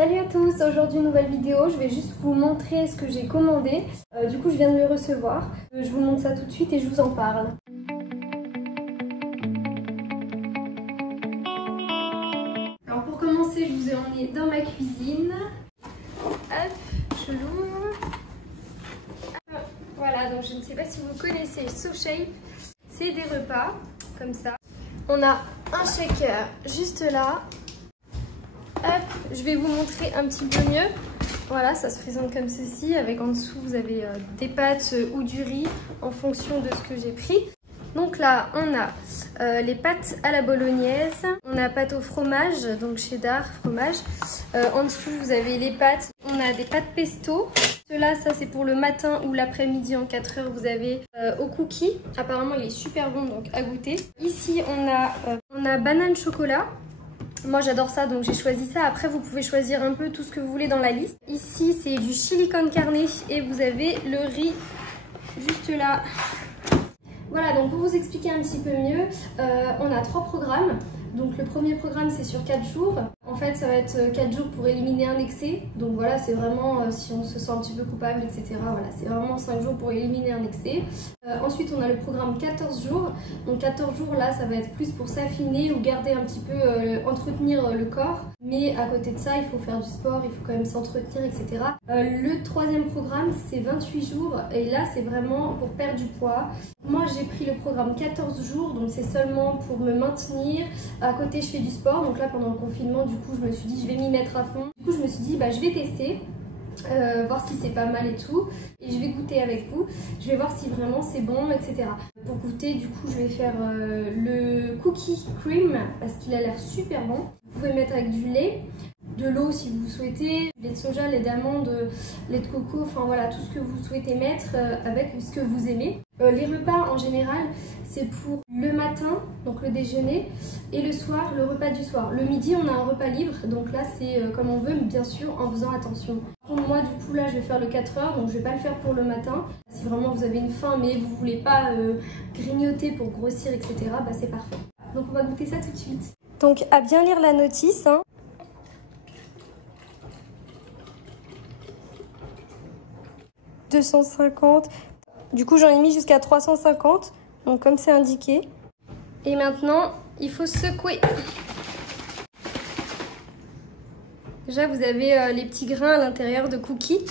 Salut à tous, aujourd'hui nouvelle vidéo, je vais juste vous montrer ce que j'ai commandé. Du coup je viens de le recevoir, je vous montre ça tout de suite et je vous en parle. Alors pour commencer, je vous ai emmené dans ma cuisine. Hop, je l'ouvre. Voilà, donc je ne sais pas si vous connaissez SoShape, c'est des repas comme ça. On a un shaker juste là. Hop, je vais vous montrer un petit peu mieux. Voilà, ça se présente comme ceci. Avec en dessous, vous avez des pâtes ou du riz en fonction de ce que j'ai pris. Donc là, on a les pâtes à la bolognaise. On a pâtes au fromage, donc cheddar, fromage. En dessous, vous avez les pâtes. On a des pâtes pesto. Cela, ça c'est pour le matin ou l'après-midi en 4 heures. Vous avez au cookie. Apparemment, il est super bon, donc à goûter. Ici, on a banane chocolat. Moi j'adore ça, donc j'ai choisi ça. Après vous pouvez choisir un peu tout ce que vous voulez dans la liste. Ici c'est du chili con carne et vous avez le riz juste là. Voilà, donc pour vous expliquer un petit peu mieux, on a 3 programmes. Donc le premier programme c'est sur 4 jours. En fait ça va être 4 jours pour éliminer un excès. Donc voilà, c'est vraiment si on se sent un petit peu coupable, etc. Voilà, c'est vraiment 5 jours pour éliminer un excès. Ensuite on a le programme 14 jours. Donc 14 jours là ça va être plus pour s'affiner ou garder un petit peu, entretenir le corps. Mais à côté de ça il faut faire du sport, il faut quand même s'entretenir, etc. Le troisième programme c'est 28 jours et là c'est vraiment pour perdre du poids. Moi j'ai pris le programme 14 jours, donc c'est seulement pour me maintenir. À côté je fais du sport, donc là pendant le confinement du coup je me suis dit je vais m'y mettre à fond. Du coup je me suis dit bah je vais tester, voir si c'est pas mal et tout, et je vais goûter avec vous, je vais voir si vraiment c'est bon, etc. Pour goûter du coup je vais faire le cookie cream parce qu'il a l'air super bon. Vous pouvez mettre avec du lait, de l'eau si vous souhaitez, lait de soja, lait d'amande, lait de coco, enfin voilà tout ce que vous souhaitez mettre avec ce que vous aimez. Les repas en général c'est pour le matin, donc le déjeuner, et le soir, le repas du soir. Le midi on a un repas libre, donc là c'est comme on veut, mais bien sûr en faisant attention. Pour moi du coup là je vais faire le 4 heures, donc je vais pas le faire pour le matin. Si vraiment vous avez une faim mais vous voulez pas grignoter pour grossir, etc., bah c'est parfait. Donc on va goûter ça tout de suite. Donc à bien lire la notice, hein. « 250 ». Du coup, j'en ai mis jusqu'à 350, donc comme c'est indiqué. Et maintenant, il faut secouer. Déjà, vous avez les petits grains à l'intérieur de cookies.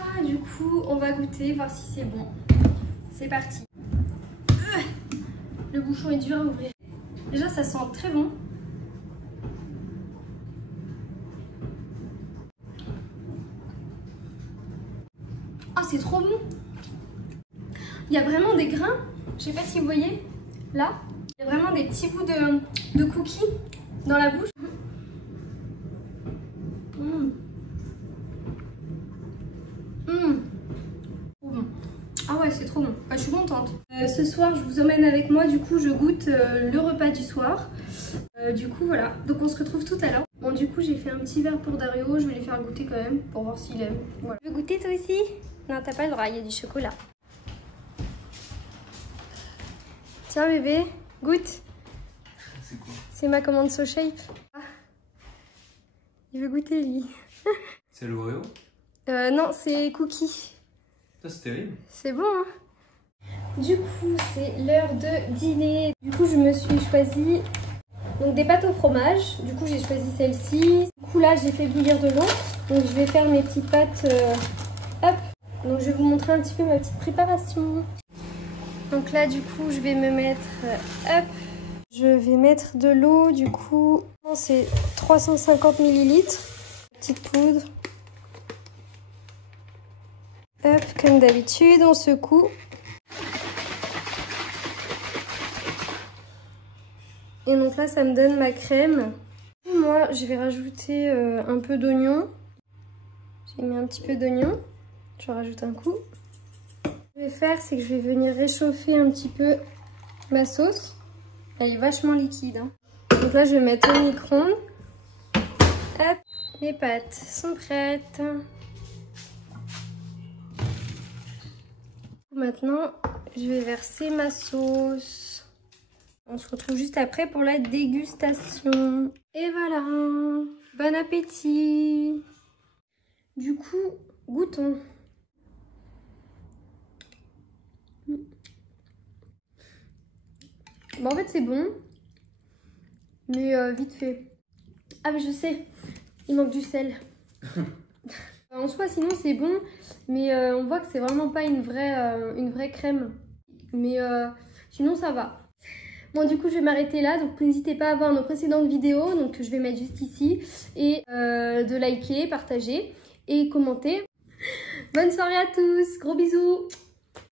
Ah, du coup, on va goûter, voir si c'est bon. C'est parti. Le bouchon est dur à ouvrir. Déjà, ça sent très bon. Ah, c'est trop bon! Il y a vraiment des grains, je sais pas si vous voyez, là, il y a vraiment des petits bouts de cookies dans la bouche. Trop bon. Ah ouais, c'est trop bon. Bah, je suis contente. Ce soir, je vous emmène avec moi, du coup, je goûte le repas du soir. Du coup, voilà. Donc, on se retrouve tout à l'heure. Bon, du coup, j'ai fait un petit verre pour Dario. Je vais lui faire goûter quand même pour voir s'il aime. Voilà. Tu veux goûter toi aussi? Non, t'as pas le droit, il y a du chocolat. Tiens bébé, goûte. C'est quoi? C'est ma commande SoShape. Ah. Il veut goûter lui. C'est l'Oreo? Non, c'est cookie. Ça c'est terrible. C'est bon hein. Du coup, c'est l'heure de dîner. Du coup, je me suis choisi donc des pâtes au fromage. Du coup, j'ai choisi celle-ci. Du coup, là, j'ai fait bouillir de l'eau. Donc, je vais faire mes petites pâtes. Hop. Donc, je vais vous montrer un petit peu ma petite préparation. Donc là, du coup, je vais me mettre, hop, je vais mettre de l'eau, du coup, c'est 350 ml, petite poudre. Hop, comme d'habitude, on secoue. Et donc là, ça me donne ma crème. Moi, je vais rajouter un peu d'oignon. J'ai mis un petit peu d'oignon, je rajoute un coup. Ce que je vais faire, c'est que je vais venir réchauffer un petit peu ma sauce. Elle est vachement liquide. Hein. Donc là, je vais mettre au micro-ondes. Hop, les pâtes sont prêtes. Maintenant, je vais verser ma sauce. On se retrouve juste après pour la dégustation. Et voilà! Bon appétit. Du coup, goûtons. Bon, en fait, c'est bon. Mais vite fait. Ah, mais je sais. Il manque du sel. En soi, sinon, c'est bon. Mais on voit que c'est vraiment pas une vraie crème. Mais sinon, ça va. Bon, du coup, je vais m'arrêter là. Donc, n'hésitez pas à voir nos précédentes vidéos. Donc, je vais mettre juste ici. Et de liker, partager et commenter. Bonne soirée à tous. Gros bisous.